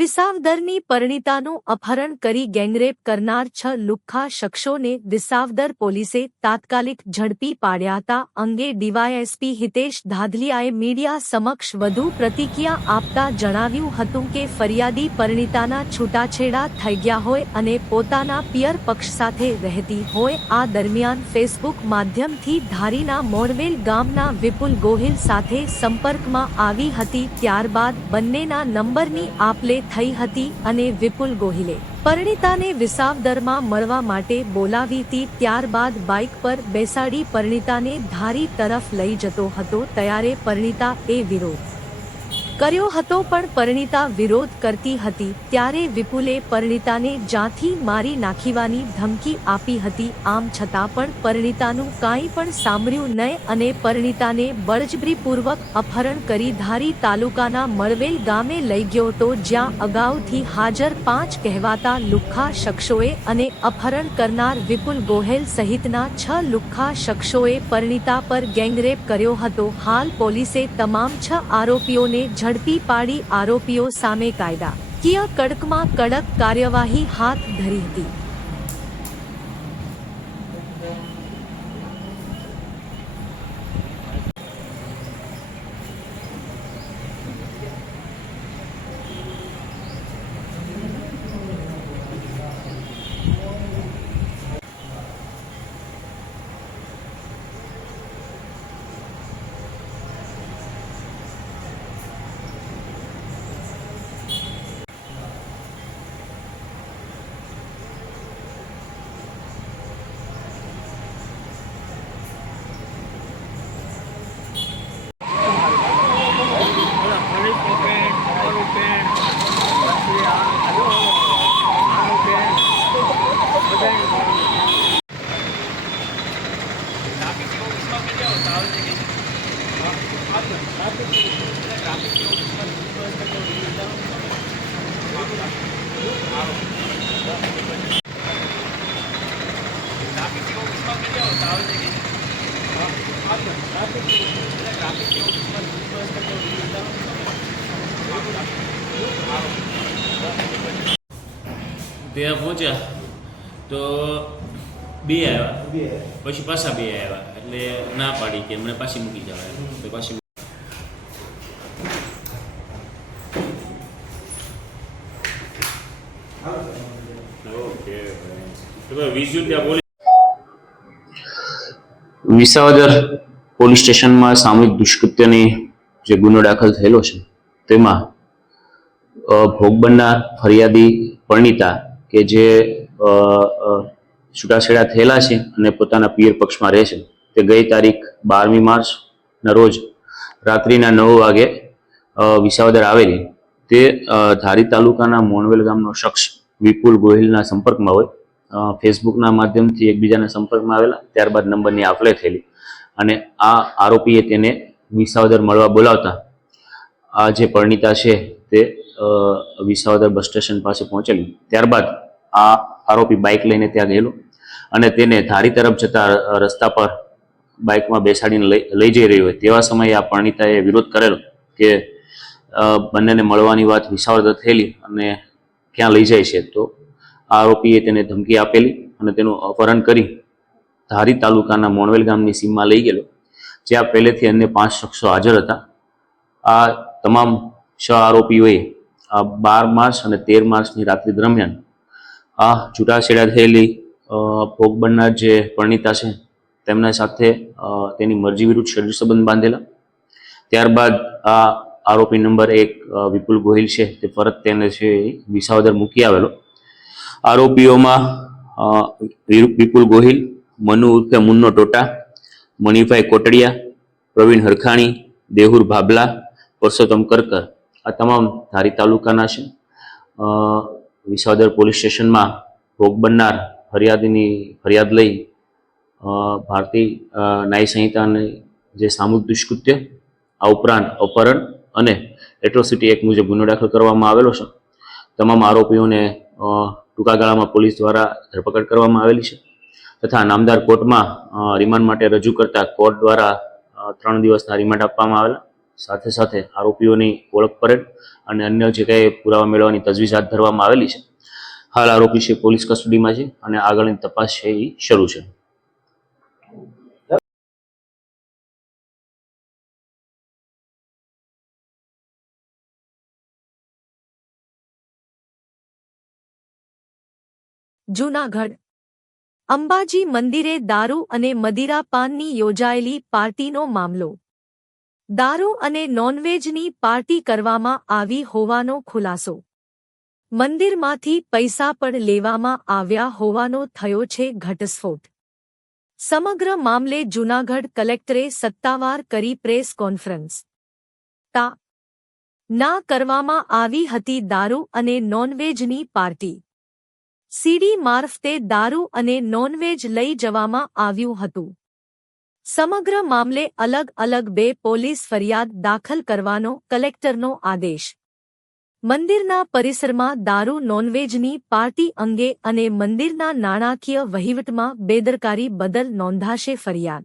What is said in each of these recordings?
વિસાવદરની પરિણીતાનું અપહરણ કરી ગેંગરેપ કરનાર 6 લુખ્ખા શખ્સોને વિસાવદર પોલીસે તાત્કાલિક ઝડપી પાડ્યા હતા. અંગે ડીવાયએસપી હિતેશ ધાધલિયાએ મીડિયા સમક્ષ વધુ પ્રતિક્રિયા આપતા જણાવ્યું હતું કે ફરિયાદી પરિણીતાના છૂટાછેડા થઈ ગયા હોય અને પોતાના પિયર પક્ષ સાથે રહેતી હોય. આ દરમિયાન ફેસબુક માધ્યમથી ધારીના મોણવેલ ગામના વિપુલ ગોહિલ સાથે સંપર્કમાં આવી હતી. ત્યારબાદ બંનેના નંબરની આપલે થઈ હતી અને વિપુલ ગોહિલે પરિણીતાને વિસાવદરમાં મળવા માટે બોલાવી હતી. ત્યારબાદ બાઇક પર બેસાડી પરિણીતાને ધારી તરફ લઈ જતો હતો. ત્યારે પરિણીતા એ વિરોધ કર્યો હતો પણ પરિણીતા વિરોધ કરતી હતી. ત્યારે વિપુલે પરિણીતાને જાથી મારી નાખીવાની ધમકી આપી હતી. આમ છતાં પણ પરિણીતાનું કાંઈ પણ સાંભળ્યું નહીં અને પરિણીતાને બળજબરીપૂર્વક અપહરણ કરી ધારી તાલુકાના મળવેલ ગામે લઈ ગયો હતો, જ્યાં અગાઉથી હાજર 5 કહેવાતા લુખ્ખા શખ્સોએ અને અપહરણ કરનાર વિપુલ ગોહેલ સહિતના 6 લુખ્ખા શખ્સોએ પરિણીતા પર ગેંગરેપ કર્યો હતો. હાલ પોલીસે તમામ 6 આરોપીઓને ઝડપી પાડી આરોપીઓ સામે કાયદાકીય કડકમાં કડક કાર્યવાહી હાથ ધરી હતી. ત્યાં પહોંચ્યા તો 2 આવ્યા, પછી પાછા 2 આવ્યા એટલે ના પાડી કે મને પાછી મૂકી જવાય તો પાછી વિસાવદર પોલીસ સ્ટેશનમાં સામૂહિક દુષ્કૃત્યની જે ગુનો દાખલ થયેલો છે તેમાં ભોગ બનનાર ફરિયાદી પરિણીતા કે જે છૂટાછેડા થયેલા છે અને પોતાના પિયર પક્ષમાં રહે છે તે ગઈ તારીખ 12મી માર્ચના રોજ રાત્રિના 9 વાગે વિસાવદર આવેલી તે ધારી તાલુકાના મોણવેલ ગામનો શખ્સ વિપુલ ગોહિલના સંપર્કમાં હોય. ફેસબુકના માધ્યમથી એકબીજાના સંપર્કમાં આવેલા, ત્યારબાદ નંબરની આપલે થયેલી અને આ આરોપીએ તેને વિસાવદર મળવા બોલાવતા આ જે પરિણીતા છે તે વિસાવદર બસ સ્ટેશન પાસે પહોંચેલી. ત્યારબાદ આ આરોપી બાઇક લઈને ત્યાં ગયેલો અને તેને ધારી તરફ જતા રસ્તા પર બાઇકમાં બેસાડીને લઈ જઈ રહ્યો હોય તેવા સમયે આ પરિણીતાએ વિરોધ કરેલો કે બંનેને મળવાની વાત વિસાવદર થયેલી અને ક્યાં લઈ જાય છે. તો આરોપીએ તેને ધમકી આપેલી અને તેનું અપહરણ કરી ધારી તાલુકાના મોણવેલ ગામની સીમમાં લઈ ગયેલો, જ્યાં પહેલેથી અન્ય 5 શખ્સો હાજર હતા. આ તમામ 6 આરોપીઓએ 12 માર્ચ અને 13 માર્ચની રાત્રિ દરમિયાન આ છૂટાછેડા થયેલી ભોગ બનનાર જે પરિણીતા છે તેમના સાથે તેની મરજી વિરુદ્ધ શરીર સંબંધ બાંધેલા. ત્યારબાદ આ આરોપી નંબર 1 વિપુલ ગોહિલ છે તે પરત તેને છે વિસાવદર મૂકી આવેલો. આરોપીઓમાં વિપુલ ગોહિલ, મનુ ઉર્ફે મુન્નો ટોટા, મણિભાઈ કોટડિયા, પ્રવીણ હરખાણી, દેહુર ભાભલા, પરસોત્તમ કરકર આ તમામ ધારી તાલુકાના છે. વિસાવદર પોલીસ સ્ટેશનમાં ભોગ બનનાર ફરિયાદીની ફરિયાદ લઈ ભારતીય ન્યાય સંહિતાની જે સામૂહિક દુષ્કૃત્ય, આ ઉપરાંત અપહરણ અને એટ્રોસિટી એક્ટ મુજબ ગુનો દાખલ કરવામાં આવેલો છે. તમામ આરોપીઓને ટૂંકા ગાળામાં પોલીસ દ્વારા ધરપકડ કરવામાં આવેલી છે તથા નામદાર કોર્ટમાં રિમાન્ડ માટે રજૂ કરતા કોર્ટ દ્વારા 3 દિવસના રિમાન્ડ આપવામાં આવેલા. સાથે સાથે આરોપીઓની ઓળખ પરેડ અને અન્ય જે કંઈ પુરાવા મેળવવાની તજવીજ હાથ ધરવામાં આવેલી છે. હાલ આરોપી છે પોલીસ કસ્ટડીમાં છે અને આગળની તપાસ છે એ શરૂ છે. જૂનાગઢ અંબાજી મંદિરે દારૂ અને મદિરા પાનની યોજાયેલી પાર્ટીનો મામલો. દારૂ અને નોનવેજની પાર્ટી કરવામાં આવી હોવાનો ખુલાસો. મંદિરમાંથી પૈસા પણ લેવામાં આવ્યા હોવાનો થયો છે ઘટસ્ફોટ. સમગ્ર મામલે જૂનાગઢ કલેક્ટરે સત્તાવાર કરી પ્રેસ કોન્ફરન્સ. ના કરવામાં આવી હતી દારૂ અને નોનવેજની પાર્ટી. સીડી મારફતે દારૂ અને નોનવેજ લઈ જવામાં આવ્યું હતું. સમગ્ર મામલે અલગ અલગ 2 પોલીસ ફરિયાદ દાખલ કરવાનો કલેક્ટરનો આદેશ. મંદિરના પરિસરમાં દારૂ નોનવેજની પાર્ટી અંગે અને મંદિરના નાણાકીય વહીવટમાં બેદરકારી બદલ નોંધાશે ફરિયાદ.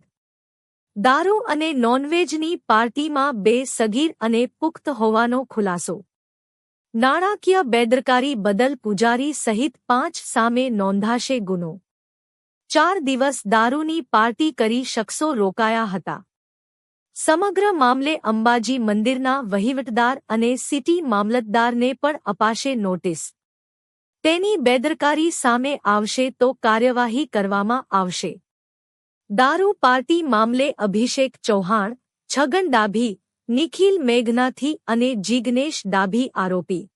દારૂ અને નોનવેજની પાર્ટીમાં 2 સગીર અને પુખ્ત હોવાનો ખુલાસો. નાણાકીય બેદરકારી બદલ પૂજારી સહિત 5 સામે નોંધાશે ગુનો. 4 દિવસ દારૂની પાર્ટી કરી શખ્સો રોકાયા હતા. સમગ્ર મામલે અંબાજી મંદિરના વહીવટદાર અને સિટી મામલતદારને પણ અપાશે નોટિસ. તેની બેદરકારી સામે આવશે તો કાર્યવાહી કરવામાં આવશે. દારૂ પાર્ટી મામલે અભિષેક ચૌહાણ, છગન ડાભી, નિખિલ મેઘનાથી અને જિગ્નેશ ડાભી આરોપી.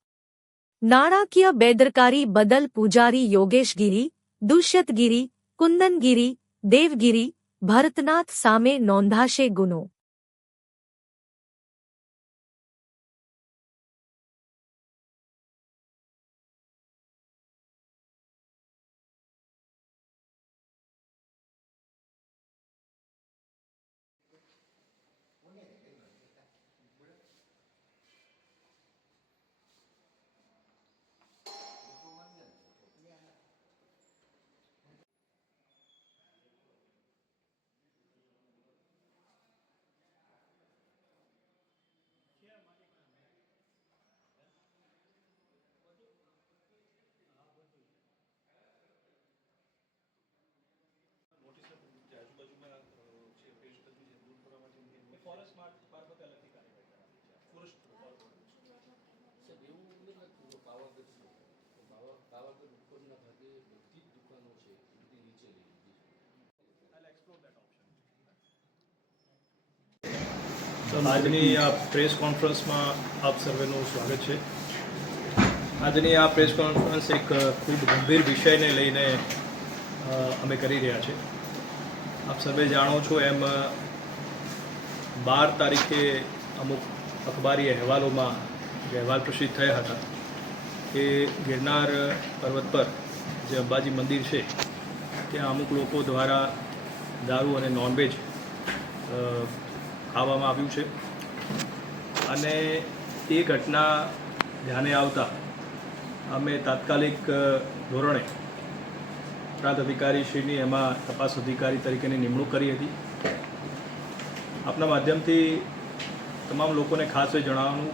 નાણાકીય બેદરકારી બદલ પૂજારી યોગેશગીરી, દુષ્યતગીરી, કુંદનગીરી, દેવગીરી, ભરતનાથ સામે નોંધાશે ગુનો. આજની આ પ્રેસ કોન્ફરન્સમાં આપ સર્વેનું સ્વાગત છે. આજની આ પ્રેસ કોન્ફરન્સ એક ખૂબ ગંભીર વિષયને લઈને અમે કરી રહ્યા છીએ. આપ સર્વે જાણો છો એમ 12 તારીખે અમુક અખબારી અહેવાલોમાં જે અહેવાલ પ્રસિદ્ધ થયા હતા કે ગિરનાર પર્વત પર જે અંબાજી મંદિર છે ત્યાં અમુક લોકો દ્વારા દારૂ અને નોનવેજ ખાવામાં આવ્યું છે અને એ ઘટના ધ્યાને આવતા અમે તાત્કાલિક ધોરણે પ્રાંત અધિકારીશ્રીની એમાં તપાસ અધિકારી તરીકેની નિમણૂક કરી હતી. આપના માધ્યમથી તમામ લોકોને ખાસ એ જણાવવાનું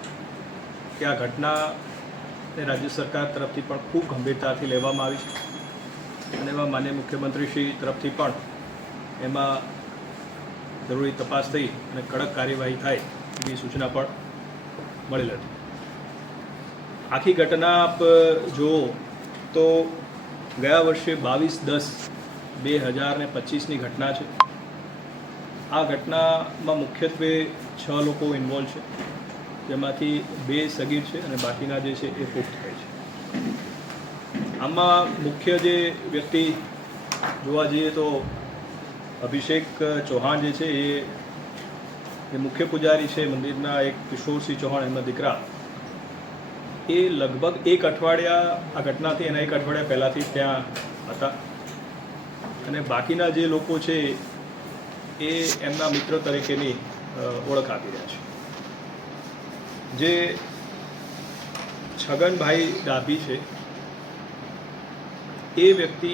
કે આ ઘટનાને રાજ્ય સરકાર તરફથી પણ ખૂબ ગંભીરતાથી લેવામાં આવી છે અને એમાં માનનીય મુખ્યમંત્રીશ્રી તરફથી પણ એમાં જરૂરી તપાસ થઈ અને કડક કાર્યવાહી થાય એવી સૂચના પણ મળેલ હતી. આખી ઘટના આપ જુઓ તો ગયા વર્ષે 22/10/2025ની ઘટના છે. આ ઘટનામાં મુખ્યત્વે 6 લોકો ઇન્વોલ્વ છે, જેમાંથી 2 સગીર છે અને બાકીના જે છે એ પુખ્ત હોય છે. આમાં મુખ્ય જે વ્યક્તિ જોવા જઈએ તો અભિષેક ચૌહાણ જે છે એ મુખ્ય પૂજારી છે મંદિરના, એક કિશોરસિંહ ચૌહાણ એમના દીકરા. એ લગભગ 1 અઠવાડિયા આ ઘટનાથી એના 1 અઠવાડિયા પહેલાંથી ત્યાં હતા અને બાકીના જે લોકો છે એ એમના મિત્ર તરીકેની ઓળખ આપી રહ્યા છે. જે છગનભાઈ ડાભી છે એ વ્યક્તિ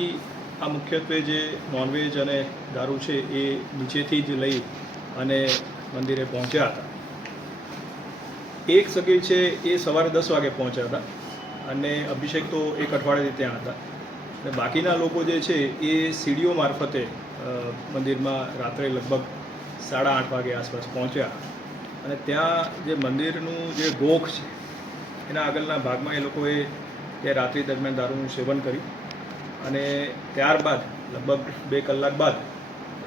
આ મુખ્યત્વે જે નોનવેજ અને દારૂ છે એ નીચેથી જ લઈ અને મંદિરે પહોંચ્યા હતા એક સગીર છે એ સવારે 10 વાગે પહોંચ્યા હતા અને અભિષેક તો એક અઠવાડિયાથી ત્યાં હતા અને બાકીના લોકો જે છે એ સીડીઓ મારફતે મંદિરમાં રાત્રે લગભગ 8:30 વાગે આસપાસ પહોંચ્યા અને ત્યાં જે મંદિરનું જે ગોખ છે એના આગળના ભાગમાં એ લોકોએ ત્યાં રાત્રિ દરમિયાન દારૂનું સેવન કર્યું અને ત્યારબાદ લગભગ 2 કલાક બાદ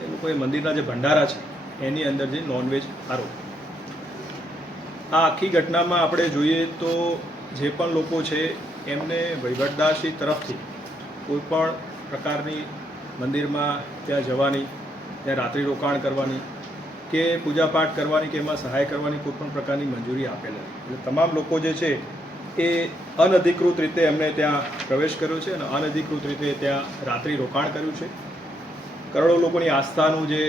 એ લોકોએ મંદિરના જે ભંડારા છે એની અંદર જે નોનવેજ આરોપ. આ આખી ઘટનામાં આપણે જોઈએ તો જે પણ લોકો છે એમને વહીવટદારશ્રી તરફથી કોઈ પણ પ્રકારની મંદિરમાં ત્યાં જવાની, ત્યાં રાત્રિ રોકાણ કરવાની કે પૂજાપાઠ કરવાની કે એમાં સહાય કરવાની કોઈ પણ પ્રકારની મંજૂરી આપેલ નથી. એટલે તમામ લોકો જે છે એ અનધિકૃત રીતે એમને ત્યાં પ્રવેશ કર્યો છે અને અનધિકૃત રીતે ત્યાં રાત્રિ રોકાણ કર્યું છે. કરોડો લોકોની આસ્થાનું જે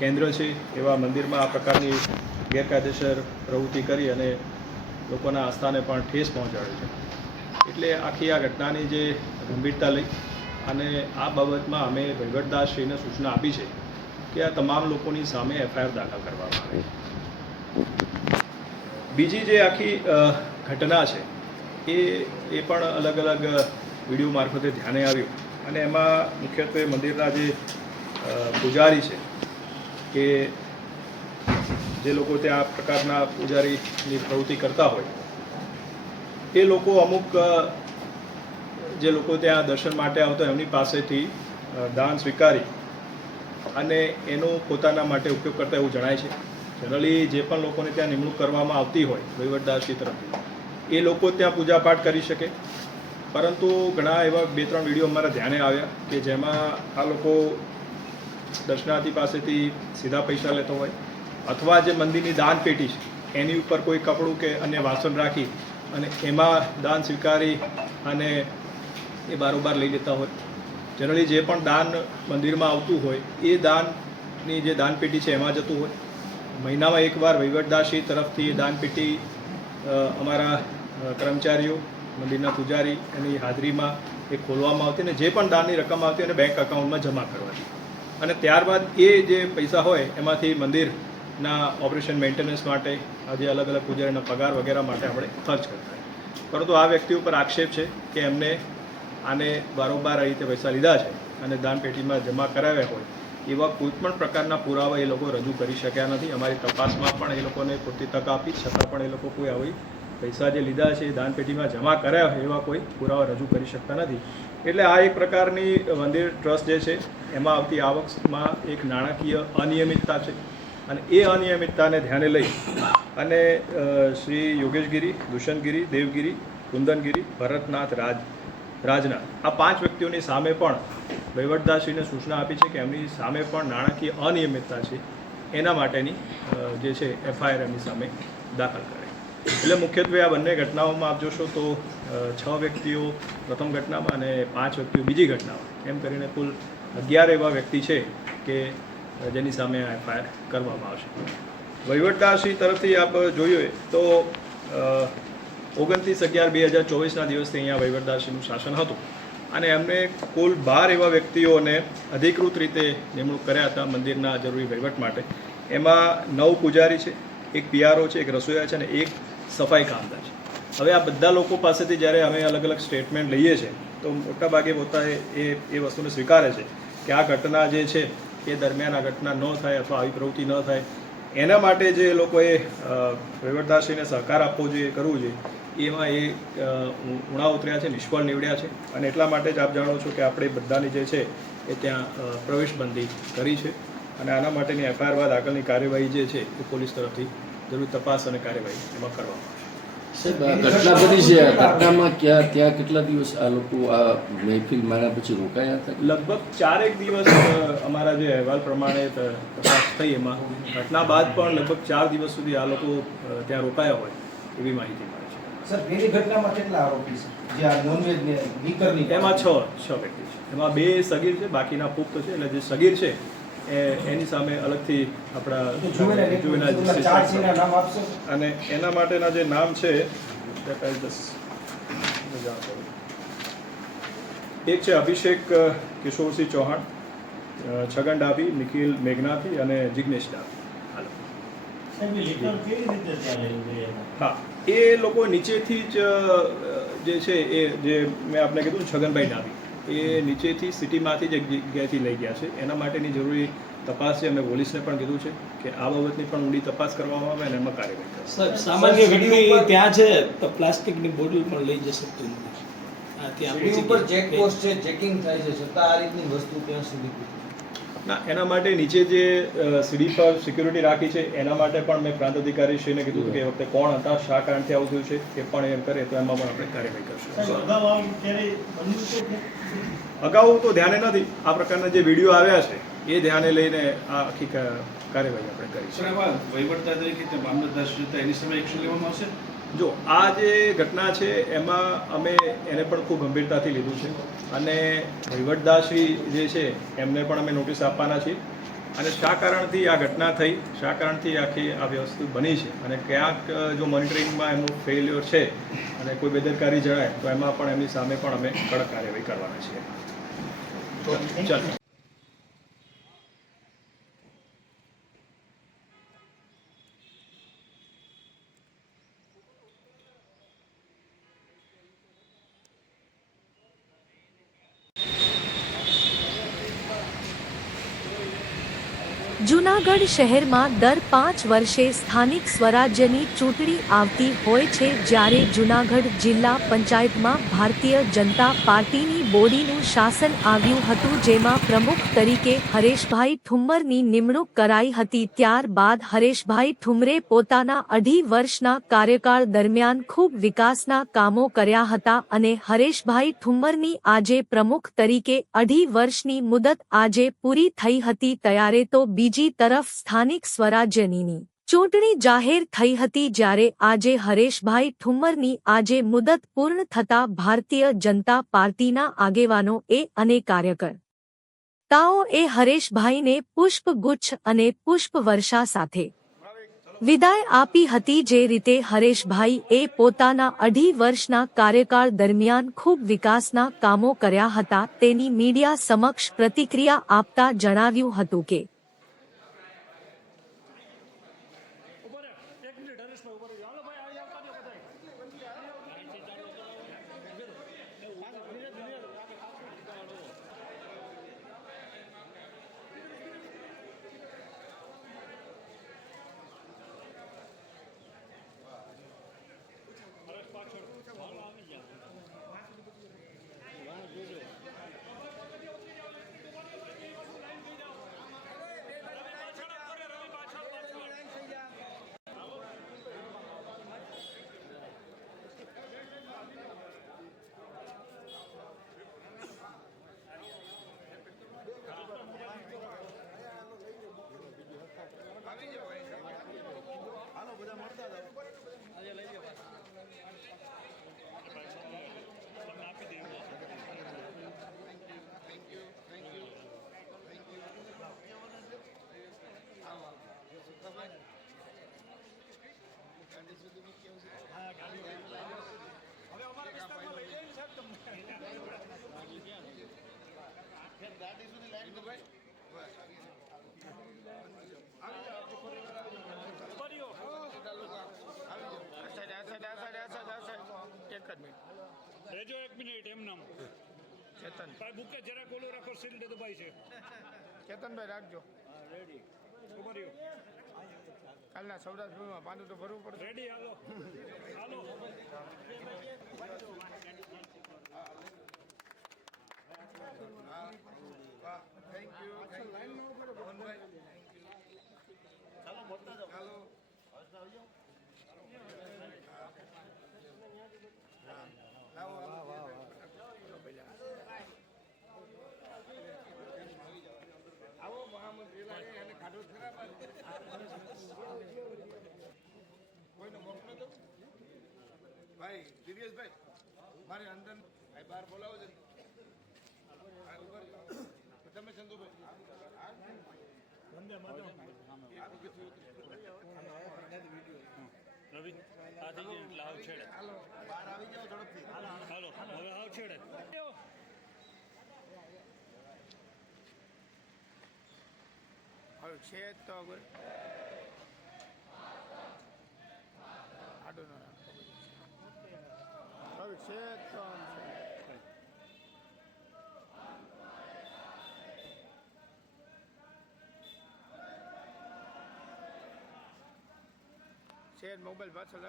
કેન્દ્ર છે એવા મંદિરમાં આ પ્રકારની ગેરકાયદેસર પ્રવૃત્તિ કરી અને લોકોના આસ્થાને પણ ઠેસ પહોંચાડે છે. એટલે આખી આ ઘટનાની જે ગંભીરતા લઈ અને આ બાબતમાં અમે વહીવટદારશ્રીને સૂચના આપી છે કે આ તમામ લોકોની સામે એફઆઈઆર દાખલ કરવામાં આવે. બીજી જે આખી ઘટના છે એ પણ અલગ અલગ વિડીયો મારફતે ધ્યાને આવ્યું અને એમાં મુખ્યત્વે મંદિરના જે પૂજારી છે કે જે લોકો ત્યાં આ પ્રકારના પૂજારીની પ્રવૃત્તિ કરતા હોય એ લોકો અમુક જે લોકો ત્યાં દર્શન માટે આવતા હોય એમની પાસેથી દાન સ્વીકારી અને એનો પોતાના માટે ઉપયોગ કરતા એવું જણાય છે. જનરલી જે પણ લોકોને ત્યાં નિમણૂક કરવામાં આવતી હોય વહીવટદારશ્રી તરફથી એ લોકો ત્યાં પૂજાપાઠ કરી શકે, પરંતુ ઘણા એવા 2-3 વિડીયો અમારા ધ્યાને આવ્યા કે જેમાં આ લોકો દર્શનાર્થી પાસેથી સીધા પૈસા લેતો હોય અથવા જે મંદિરની દાન પેટી છે એની ઉપર કોઈ કપડું કે અન્ય વાસણ રાખી અને એમાં દાન સ્વીકારી અને એ બારોબાર લઈ લેતા હોય. જનરલી જે પણ દાન મંદિરમાં આવતું હોય એ દાનની જે દાન પેટી છે એમાં જતું હોય. મહિનામાં એકવાર વહીવટદારશ્રી તરફથી એ દાન પેટી અમારા કર્મચારીઓ, મંદિરના પૂજારી એની હાજરીમાં એ ખોલવામાં આવતી અને જે પણ દાનની રકમ આવતી એને બેંક એકાઉન્ટમાં જમા કરવાની અને ત્યારબાદ એ જે પૈસા હોય એમાંથી મંદિરના ઓપરેશન મેન્ટેનન્સ માટે આજે અલગ અલગ પૂજારીના પગાર વગેરે માટે આપણે ખર્ચ કરતા હોય. પરંતુ આ વ્યક્તિ ઉપર આક્ષેપ છે કે એમને આને બારોબાર આ રીતે પૈસા લીધા છે અને દાન પેટીમાં જમા કરાવ્યા હોય એવા કોઈ પણ પ્રકારના પુરાવા એ લોકો રજૂ કરી શક્યા નથી. અમારી તપાસમાં પણ એ લોકોને પૂરતી તક આપી છતાં પણ એ લોકો કોઈ આવી પૈસા જે લીધા છે એ દાન પેટીમાં જમા કર્યા હોય એવા કોઈ પુરાવા રજૂ કરી શકતા નથી. એટલે આ એક પ્રકારની મંદિર ટ્રસ્ટ જે છે એમાં આવતી આવકમાં એક નાણાકીય અનિયમિતતા છે અને એ અનિયમિતતાને ધ્યાને લઈ અને શ્રી યોગેશગીરી, દુષ્યંતગીરી, દેવગીરી, કુંદનગીરી, ભરતનાથ, રાજનાથ આ 5 વ્યક્તિઓની સામે પણ વહીવટદારશ્રીને સૂચના આપી છે કે એમની સામે પણ નાણાકીય અનિયમિતતા છે એના માટેની જે છે એફઆઈઆર એમની સામે દાખલ કરે. એટલે મુખ્યત્વે આ બંને ઘટનાઓમાં આપ જોશો તો 6 વ્યક્તિઓ પ્રથમ ઘટનામાં અને 5 વ્યક્તિઓ બીજી ઘટનામાં એમ કરીને કુલ 11 એવા વ્યક્તિ છે કે જેની સામે આ એફઆઈઆર કરવામાં આવશે. વહીવટદારશ્રી તરફથી આપ જોઈએ તો 29/11/2024ના દિવસથી અહીંયા વહીવટદારશ્રીનું શાસન હતું અને એમને કુલ 12 એવા વ્યક્તિઓને અધિકૃત રીતે નિમણૂક કર્યા હતા મંદિરના જરૂરી વહીવટ માટે. એમાં 9 પૂજારી છે, 1 પીઆરઓ છે, 1 રસોઈયા છે અને 1 સફાઈ કામદાર છે. હવે આ બધા લોકો પાસેથી જ્યારે અમે અલગ અલગ સ્ટેટમેન્ટ લઈએ છીએ તો મોટાભાગે પોતાએ એ વસ્તુને સ્વીકારે છે કે આ ઘટના જે છે એ દરમિયાન આ ઘટના ન થાય અથવા આવી પ્રવૃત્તિ ન થાય એના માટે જે લોકોએ વહીવટદારશ્રીને સહકાર આપવો જોઈએ, કરવું જોઈએ, એમાં એ ઉણા ઉતર્યા છે, નિષ્ફળ નીવડ્યા છે અને એટલા માટે જ આપ જાણો છો કે આપણે બધાની જે છે એ ત્યાં પ્રવેશબંધી કરી છે અને આના માટેની એફઆઈઆર બાદ આગળની કાર્યવાહી જે છે એ પોલીસ તરફથી જરૂરી તપાસ અને કાર્યવાહી એમાં કરવામાં આવશે. સાહેબ ઘટના બની છે, ઘટનામાં ત્યાં કેટલા દિવસ આ લોકો આ મહેફિલ માર્યા પછી રોકાયા હતા? લગભગ 4 દિવસ અમારા જે અહેવાલ પ્રમાણે તપાસ થઈ એમાં ઘટના બાદ પણ લગભગ 4 દિવસ સુધી આ લોકો ત્યાં રોકાયા હોય એવી માહિતી મળે છે. સર પેલી ઘટનામાં કેટલા આરોપી છે જે આ નોનવેજ ને લીકરની? એમાં 6 વ્યક્તિ છે. એમાં 2 સગીર છે, બાકીના પુખ્ત છે. એટલે જે સગીર છે એની સામે અલગથી આપણા અને એના માટેના જે નામ છે એક છે અભિષેક કિશોરસિંહ ચૌહાણ, છગન ડાભી, નિખિલ મેઘનાથી અને જિગ્નેશ ડાભી. હા, એ લોકો નીચેથી જ જે છે એ જે મેં આપને કીધું ને, છગનભાઈ ડાબી એ નીચેથી સિટીમાંથી જ એક જગ્યાએથી લઈ ગયા છે. એના માટેની જરૂરી તપાસ છે. અમે પોલીસને પણ કીધું છે કે આ બાબતની પણ ઊંડી તપાસ કરવામાં આવે અને એમાં કાર્યવાહી કરવામાં સાહેબ સામાન્ય વ્યક્તિ ત્યાં છે તો પ્લાસ્ટિકની બોટલ પણ લઈ જઈ શકતું નથી. આ ત્યાં સીડી પહોંચી ઉપર ગયા. ચેકપોસ્ટ છે, ચેકિંગ થાય છે, છતાં આ રીતની વસ્તુ ત્યાં સુધી આવે. ના, એના માટે નીચે જે સીડી પર સિક્યુરિટી રાખી છે એના માટે પણ મેં પ્રાંત અધિકારીશ્રીને કીધું હતું કે એ વખતે કોણ હતા, શા કારણથી આવું થયું છે, એ પણ એમ કરે તો એમાં પણ આપણે કાર્યવાહી કરશું. અગાઉ તો ધ્યાને નથી. આ પ્રકારના જે વિડીયો આવ્યા છે એ ધ્યાને લઈને આ આખી કાર્યવાહી આપણે કરી છે. વહીવટદાર તરીકે મામલતદારશ્રી હતા, એની સામે એક્શન લેવામાં આવશે. જો આ જે ઘટના છે એમાં અમે એને પણ ખૂબ ગંભીરતાથી લીધું છે અને વહીવટદારશ્રી જે છે એમને પણ અમે નોટિસ આપવાના છીએ અને શા કારણથી આ ઘટના થઈ, શા કારણથી આખી આ વસ્તુ બની છે અને ક્યાંક જો મોનિટરિંગમાં એમનું ફેલ્યોર છે અને કોઈ બેદરકારી જણાય તો એમાં પણ એમની સામે પણ અમે કડક કાર્યવાહી કરવાના છીએ. ચાલો. જૂનાગઢ શહેરમાં દર 5 વર્ષે સ્થાનિક સ્વરાજ્યની ચૂંટણી આવતી હોય છે, જ્યારે જૂનાગઢ જિલ્લા પંચાયતમાં ભારતીય જનતા પાર્ટીની બોડીનું શાસન આવ્યું હતું, જેમાં પ્રમુખ તરીકે હરેશભાઈ ઠુમ્મરની નિમણૂક કરાઈ હતી. ત્યારબાદ હરેશભાઈ ઠુમ્મરે પોતાના 2.5 વર્ષના કાર્યકાળ દરમિયાન ખૂબ વિકાસના કામો કર્યા હતા અને હરેશભાઈ ઠુમ્મરની આજે પ્રમુખ તરીકે 2.5 વર્ષની મુદત આજે પૂરી થઈ હતી. ત્યારે તો બીજી તરફ સ્થાનિક સ્વરાજ્યની ચૂંટણી જાહેર થઈ હતી, જ્યારે આજે હરેશભાઈ ઠુમ્મરની આજે મુદત પૂર્ણ થતા ભારતીય જનતા પાર્ટીના આગેવાનો અને કાર્યકર્તાઓ હરેશભાઈને પુષ્પગુચ્છ અને પુષ્પવર્ષા સાથે વિદાય આપી હતી. જે રીતે હરેશભાઈ પોતાના 2.5 વર્ષના કાર્યકાળ દરમિયાન ખૂબ વિકાસના કામો કર્યા હતા, તેની મીડિયા સમક્ષ પ્રતિક્રિયા આપતા જણાવ્યું હતું કે રેજો 1 મિનિટ એમ નામ ચેતન ભાઈ બુકે જરા કોલું રાખો, સીલ દબાઈ છે. ચેતનભાઈ રાખજો. રેડી ઉભો રહ્યો. કાલના સૌરાષ્ટ્રમાં પાનું તો ભરવું પડે. Ready hello hello. Thank you. ચાલો મોટા જાઓ. હાલો આવજો. આવો મહામંત્રી એને ખાધો ખરાબ કોઈને મોકલો તો ભાઈ દિવ્યેશભાઈ મારે અંદર બહાર બોલાવો છે. તમે ચંદુભાઈ વંદે માતરમ રવિ આ થઈ ગયું એટલે આવ છેડે. હાલો બહાર આવી જાઓ ઝડપથી. હાલો હવે આવ છેડે. હવે છે તો શેર મોબાઈલ પાછળ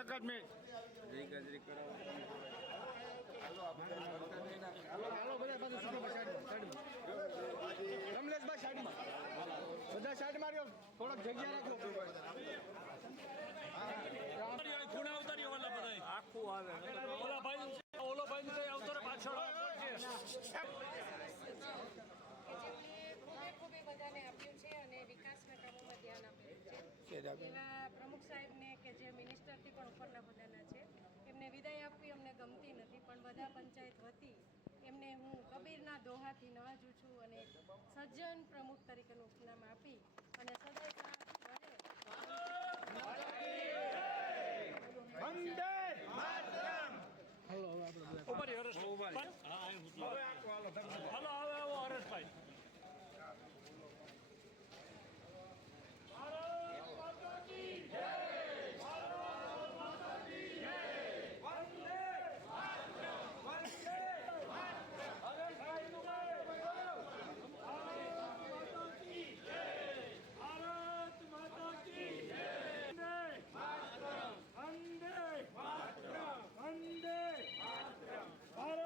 એક જ મિનિટ રમલેશભાઈ સાઈડમાં બધા સાઈડ માર્યો થોડોક જગ્યા રાખો ખૂણા ઉતારી ઓલા બધા આખું આવે ઓલા ભાઈ આવતો રે પાછળ બધાને આપ્યું છે અને વિકાસના કામોમાં ધ્યાન આપેલું છે એવા પ્રમુખ સાહેબને કે જે મિનિસ્ટરથી પણ ઉપરના હોદ્દાના છે એમને વિદાય આપવી અમને ગમતી નથી પણ બધા પંચાયત વતી એમને હું કબીરના દોહાથી નવાજું છું અને સજ્જન પ્રમુખ તરીકેનું ઉપનામ આપી અને સદાય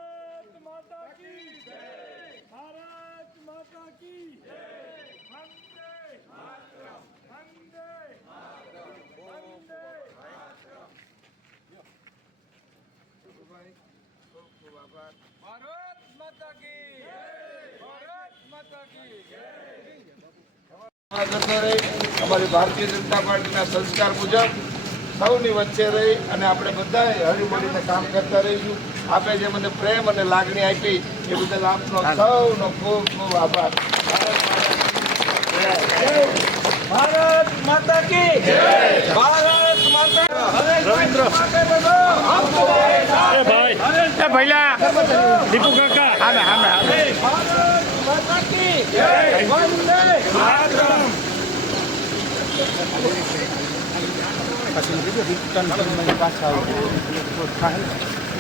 ભારત માતા કી ભારત માતા કી અમારી ભારતીય જનતા પાર્ટીના સંસ્કાર મુજબ સૌની વચ્ચે રહી અને આપણે બધા હળીમળીને કામ કરતા રહીશું. આપે જે મને પ્રેમ અને લાગણી આપી એ બદલ આપનો સૌનો ખૂબ ખૂબ આભાર. ભારત માતા કી ભારત માતા રવિન્દ્ર ભૈલા દીપુ કાકા હામે હામે હામે ભારત માતા કી વંદે માતરમ.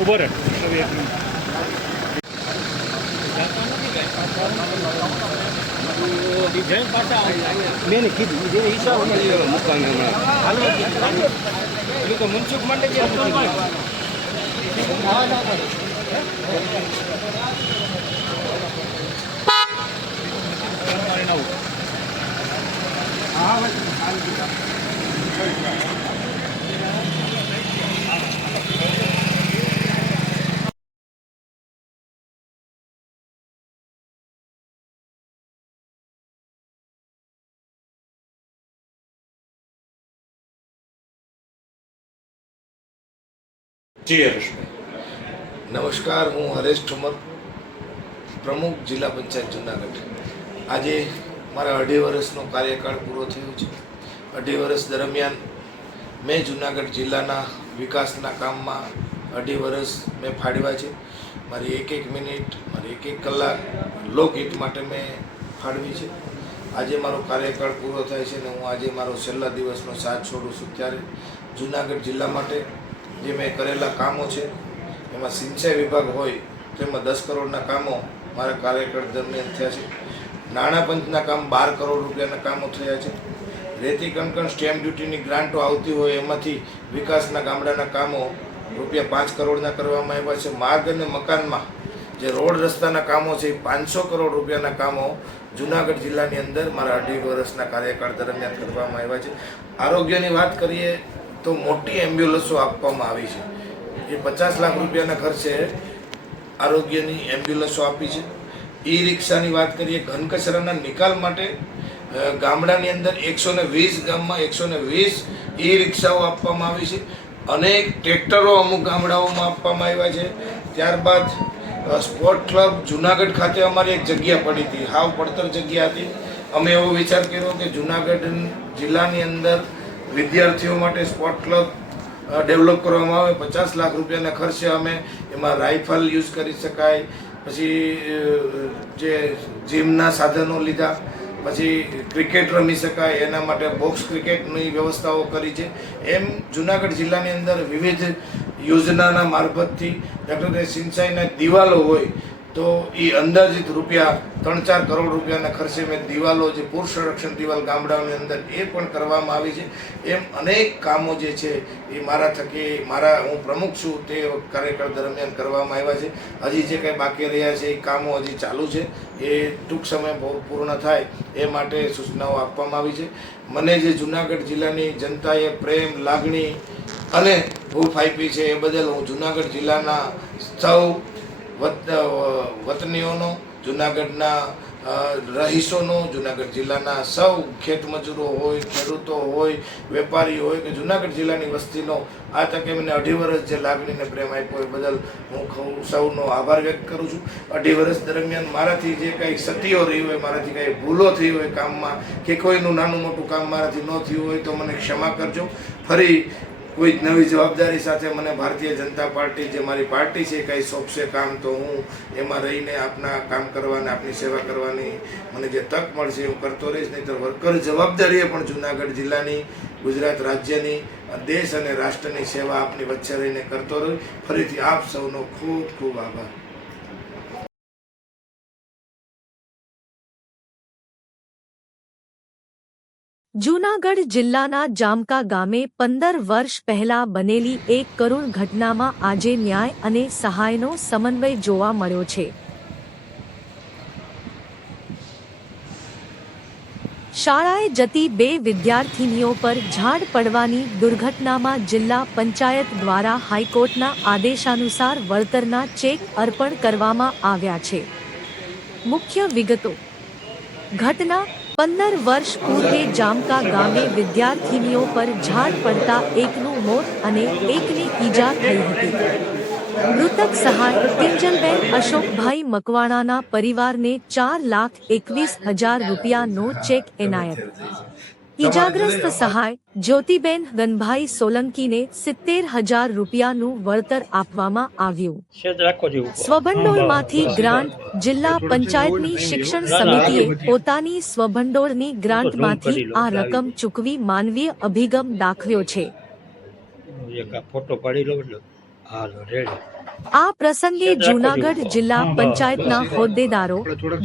ઉભો રહે મેં કીધું જે હિસાબ તો મનસુખ માટે નમસ્કાર, હું હરેશ ઠુમર, પ્રમુખ જિલ્લા પંચાયત જુનાગઢ. આજે મારા 2.5 વર્ષનો કાર્યકાળ પૂરો થયો છે. 2.5 વર્ષ દરમિયાન મેં જુનાગઢ જિલ્લાના વિકાસના કામમાં 2.5 વર્ષ મેં ફાળવ્યા છે. મારી એક મિનિટ, મારી એક કલાક લોકહિત માટે મેં ફાળવી છે. આજે મારો કાર્યકાળ પૂરો થાય છે અને હું આજે મારો છેલ્લા દિવસનો સાથ છોડું છું. ત્યારે જુનાગઢ જિલ્લા માટે જે મેં કરેલા કામો છે એમાં સિંચાઈ વિભાગ હોય તો એમાં 10 કરોડના કામો મારા કાર્યકાળ દરમિયાન થયા છે. નાણાં પંચના કામ 12 કરોડ રૂપિયાના કામો થયા છે. રેતી કણકણ સ્ટેમ્પ ડ્યુટીની ગ્રાન્ટો આવતી હોય એમાંથી વિકાસના ગામડાના કામો રૂપિયા 5 કરોડના કરવામાં આવ્યા છે. માર્ગ અને મકાનમાં જે રોડ રસ્તાના કામો છે એ 500 કરોડ રૂપિયાના કામો જુનાગઢ જિલ્લાની અંદર મારા 2.5 વર્ષના કાર્યકાળ દરમિયાન કરવામાં આવ્યા છે. આરોગ્યની વાત કરીએ તો મોટી એમ્બ્યુલન્સો આપવામાં આવી છે. એ 50 લાખ રૂપિયાના ખર્ચે આરોગ્યની એમ્બ્યુલન્સો આપી છે. ઈ રિક્ષાની વાત કરીએ, ઘન કચરાના નિકાલ માટે ગામડાની અંદર 120 ગામમાં 120 ઈ રિક્ષાઓ આપવામાં આવી છે. અનેક ટ્રેક્ટરો અમુક ગામડાઓમાં આપવામાં આવ્યા છે. ત્યારબાદ સ્પોર્ટ ક્લબ જુનાગઢ ખાતે અમારી એક જગ્યા પડી હતી, હાવ પડતર જગ્યા હતી. અમે એવો વિચાર કર્યો કે જુનાગઢ જિલ્લાની અંદર વિદ્યાર્થીઓ માટે સ્પોર્ટ ક્લબ ડેવલપ કરવામાં આવે. 50 લાખ રૂપિયાના ખર્ચે અમે એમાં રાઇફલ યુઝ કરી શકાય, પછી જે જીમના સાધનો લીધા, પછી ક્રિકેટ રમી શકાય એના માટે બોક્સ ક્રિકેટની વ્યવસ્થાઓ કરી છે. એમ જુનાગઢ જિલ્લાની અંદર વિવિધ યોજનાના મારફતથી દાખલા સિંચાઈના દિવાલો હોય તો એ અંદાજિત રૂપિયા 3-4 કરોડ રૂપિયાના ખર્ચે મેં દિવાલો, જે પૂર સંરક્ષણ દિવાલ ગામડાઓની અંદર એ પણ કરવામાં આવી છે. એમ અનેક કામો જે છે એ મારા થકી, હું પ્રમુખ છું તે કાર્યકાળ દરમિયાન કરવામાં આવ્યા છે. હજી જે કંઈ બાકી રહ્યા છે એ કામો હજી ચાલુ છે, એ ટૂંક સમય પૂર્ણ થાય એ માટે સૂચનાઓ આપવામાં આવી છે. મને જે જુનાગઢ જિલ્લાની જનતાએ પ્રેમ, લાગણી અને હૂંફ આપી છે એ બદલ હું જુનાગઢ જિલ્લાના સૌ વતનીઓનો, જુનાગઢના રહીશોનો, જુનાગઢ જિલ્લાના સૌ ખેતમજૂરો હોય, ખેડૂતો હોય, વેપારીઓ હોય કે જુનાગઢ જિલ્લાની વસ્તીનો આ તકે મને 2.5 વર્ષ જે લાગણીને પ્રેમ આપ્યો એ બદલ હું સૌનો આભાર વ્યક્ત કરું છું. 2.5 વર્ષ દરમિયાન મારાથી જે કંઈ ક્ષતિઓ રહી હોય, મારાથી કંઈ ભૂલો થઈ હોય કામમાં, કે કોઈનું નાનું મોટું કામ મારાથી ન થયું હોય તો મને ક્ષમા કરજો. ફરી કોઈ નવી જવાબદારી સાથે મને ભારતીય જનતા પાર્ટી, જે મારી પાર્ટી છે, કંઈ સોંપશે કામ તો હું એમાં રહીને આપના કામ કરવાને, આપની સેવા કરવાની મને જે તક મળશે હું કરતો રહીશ. નહીં તો વર્કર જવાબદારીએ પણ જુનાગઢ જિલ્લાની, ગુજરાત રાજ્યની, દેશ અને રાષ્ટ્રની સેવા આપની વચ્ચે રહીને કરતો રહું. ફરીથી આપ સૌનો ખૂબ ખૂબ આભાર. જૂનાગઢ જિલ્લાના જામકા ગામે 15 વર્ષ પહેલા બનેલી એક કરુણ ઘટનામાં આજે ન્યાય અને સહાયનો સમન્વય જોવા મળ્યો છે. શાળાએ જતી 2 વિદ્યાર્થિનીઓ પર ઝાડ પડવાની દુર્ઘટનામાં જિલ્લા પંચાયત દ્વારા હાઈકોર્ટના આદેશાનુસાર વળતરના ચેક અર્પણ કરવામાં આવ્યા છે. મુખ્ય વિગતો. ઘટના 15 વર્ષ પૂર્વે જામકા ગામે વિદ્યાર્થિનીઓ પર ઝાડ પડતા એકનું મોત અને એકને ઈજા થઈ હતી. મૃતક સહાય કિંજલબેન અશોકભાઈ મકવાણાના પરિવારને 4,21,000 રૂપિયાનો ચેક એનાયત. ઈજાગ્રસ્ત સહાય જ્યોતિબેન ગનભાઈ સોલંકીને 70,000 રૂપિયાનું વળતર આપવામાં આવ્યું. સ્વભંડોળમાંથી ગ્રાન્ટ. જિલ્લા પંચાયતની શિક્ષણ સમિતિએ પોતાની સ્વભંડોળની ગ્રાન્ટમાંથી આ રકમ ચૂકવી માનવીય અભિગમ દાખવ્યો છે. આ પ્રસંગે જૂનાગઢ જિલ્લા પંચાયતના હોદ્દેદારો,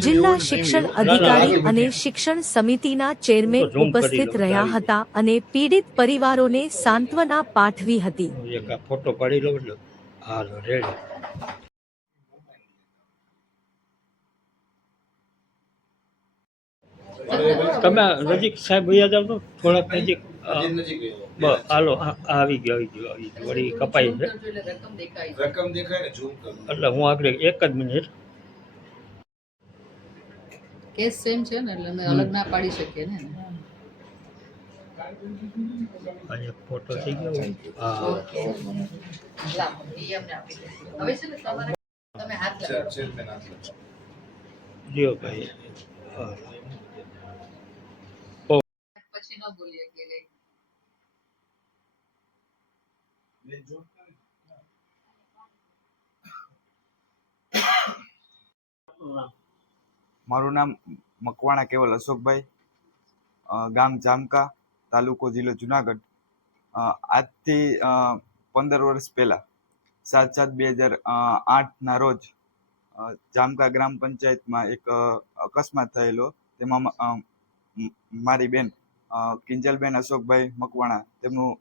જિલ્લા શિક્ષણ અધિકારી અને શિક્ષણ સમિતિના ચેરમેન ઉપસ્થિત રહ્યા હતા અને પીડિત પરિવારોને સાંત્વના પાઠવી હતી. તમે નજીક સાહેબ વયા જાવ તો થોડાક નજીક. હાલો, આવી ગયો વળી કપાઈ છે રકમ દેખાય ને ઝૂમ કરો. એટલે હું આગળ એક જ મિનિટ. કેસ સેમ છે ને એટલે અમે અલગ ના પાડી શકીએ ને. એક ફોટો થઈ ગયો. હા, હવે છે ને તમારે તમે હાથ લગાવો. લ્યો ભાઈ. પછી ન બોલીએ કે મારું નામ મકવાણા કેવલ અશોકભાઈ, ગામ જામકા, તાલુકો જિલ્લો જુનાગઢ. આજથી 15 વર્ષ પહેલાં 7/7/2008ના રોજ જામકા ગ્રામ પંચાયતમાં એક અકસ્માત થયેલો. તેમાં મારી બેન કિંજલબેન અશોકભાઈ મકવાણા તેમનું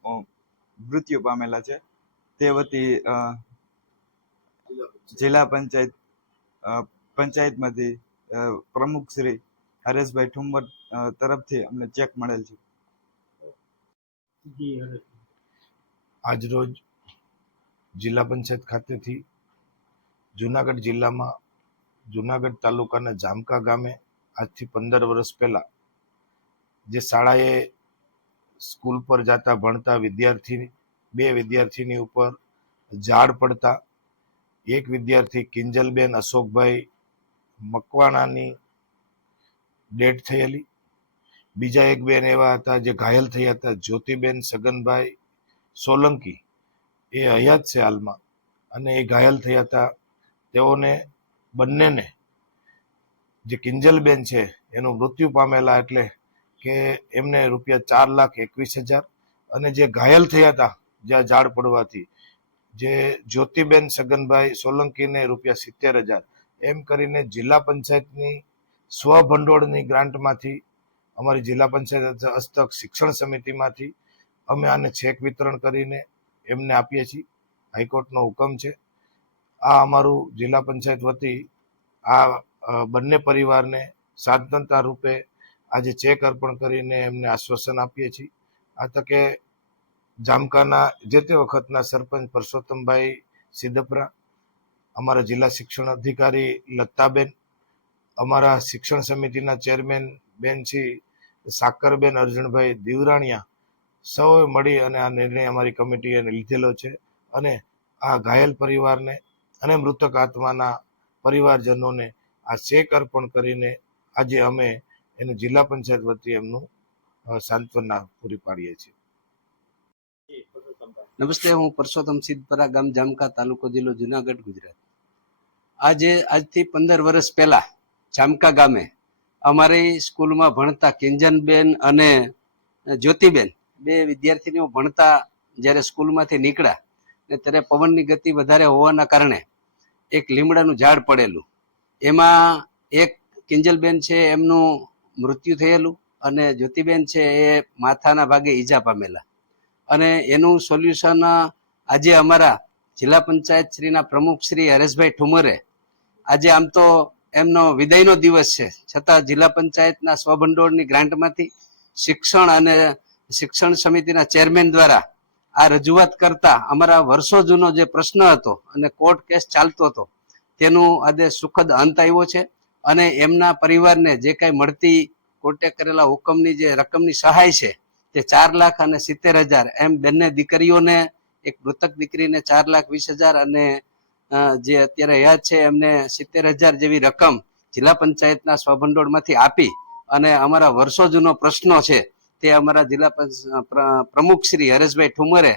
મૃત્યુ પામેલા છે. તે વતી જિલ્લા પંચાયતમાંથી પ્રમુખ શ્રી હરેશભાઈ ઠુંબર તરફથી અમને ચેક મળેલ છે. આજરોજ જિલ્લા પંચાયત ખાતેથી જુનાગઢ જિલ્લામાં જુનાગઢ તાલુકાના જામકા ગામે આજથી 15 વર્ષ પહેલા જે શાળાએ સ્કૂલ પર જતા ભણતા વિદ્યાર્થી 2 વિદ્યાર્થીની ઉપર ઝાડ પડતા એક વિદ્યાર્થી કિંજલબેન અશોકભાઈ મકવાણાની ડેથ થયેલી. બીજા એક બેન એવા હતા જે ઘાયલ થયા હતા, જ્યોતિબેન સગનભાઈ સોલંકી, એ હયાત છે હાલમાં, અને એ ઘાયલ થયા હતા. તેઓને બંનેને, જે કિંજલબેન છે એનું મૃત્યુ પામેલા, એટલે કે એમને ₹4,21,000, અને જે ઘાયલ થયા હતા જ્યાં ઝાડ પડવાથી, જે જ્યોતિબેન સગનભાઈ સોલંકીને ₹70,000, એમ કરીને જિલ્લા પંચાયતની સ્વભંડોળની ગ્રાન્ટમાંથી, અમારી જિલ્લા પંચાયત હસ્તક શિક્ષણ સમિતિમાંથી અમે આને ચેક વિતરણ કરીને એમને આપીએ છીએ. હાઈકોર્ટનો હુકમ છે. આ અમારું જિલ્લા પંચાયત વતી આ બંને પરિવારને સાંત્વનતા રૂપે આજે ચેક અર્પણ કરીને એમને આશ્વાસન આપીએ છીએ. આ તકે જામકાના જે તે વખતના સરપંચ પરસોત્તમભાઈ સિદ્ધપરા, અમારા જિલ્લા શિક્ષણ અધિકારી લતાબેન, અમારા શિક્ષણ સમિતિના ચેરમેન બેન શ્રી સાકરબેન અર્જુનભાઈ દીવરાણીયા, સૌએ મળી અને આ નિર્ણય અમારી કમિટીએ લીધેલો છે. અને આ ઘાયલ પરિવારને અને મૃતક આત્માના પરિવારજનોને આ ચેક અર્પણ કરીને આજે અમે એને જિલ્લા પંચાયત વતી એમનું સાંત્વના પૂરી પાડીએ છીએ. નમસ્તે, હું પરસોત્તમ સિદ્ધપરા, ગામ જામકા, તાલુકો જિલ્લો જુનાગઢ, ગુજરાત. આજથી 15 વર્ષ પહેલા જામકા ગામે અમારી સ્કૂલમાં ભણતા કિંજનબેન અને જ્યોતિબેન, બે વિદ્યાર્થીનીઓ ભણતા જ્યારે સ્કૂલમાંથી નીકળ્યા ને ત્યારે પવનની ગતિ વધારે હોવાના કારણે એક લીમડાનું ઝાડ પડેલું, એમાં એક કિંજલબેન છે એમનું મૃત્યુ થયેલું, અને જ્યોતિબેન છે એ માથાના ભાગે ઈજા પામેલા. અને એનું સોલ્યુશન આજે અમારા જિલ્લા પંચાયત શ્રીના પ્રમુખ શ્રી હરેશભાઈ ઠુમરે, આજે આમ તો એમનો વિદાયનો દિવસ છે, છતાં જિલ્લા પંચાયતના સ્વભંડોળની ગ્રાન્ટમાંથી શિક્ષણ અને શિક્ષણ સમિતિના ચેરમેન દ્વારા આ રજૂઆત કરતા અમારા વર્ષો જૂનો જે પ્રશ્ન હતો અને કોર્ટ કેસ ચાલતો હતો તેનું આજે સુખદ અંત આવ્યો છે. અને એમના પરિવારને જે કાંઈ મળતી કોર્ટે કરેલા હુકમની જે રકમની સહાય છે તે 4,70,000, એમ બંને દીકરીઓને, એક મૃતક દીકરીને 4,20,000 અને જે અત્યારે હયાત છે એમને 70,000 જેવી રકમ જિલ્લા પંચાયતના સ્વભંડોળમાંથી આપી અને અમારા વર્ષો જૂનો પ્રશ્નો છે તે અમારા જિલ્લા પ્રમુખ શ્રી હરેશભાઈ ઠુમરે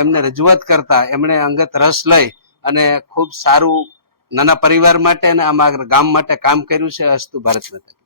એમને રજૂઆત કરતા એમણે અંગત રસ લઈ અને ખૂબ સારું નાના પરિવાર માટે અને આમાં ગામ માટે કામ કર્યું છે. અસ્તુ ભારત માતા.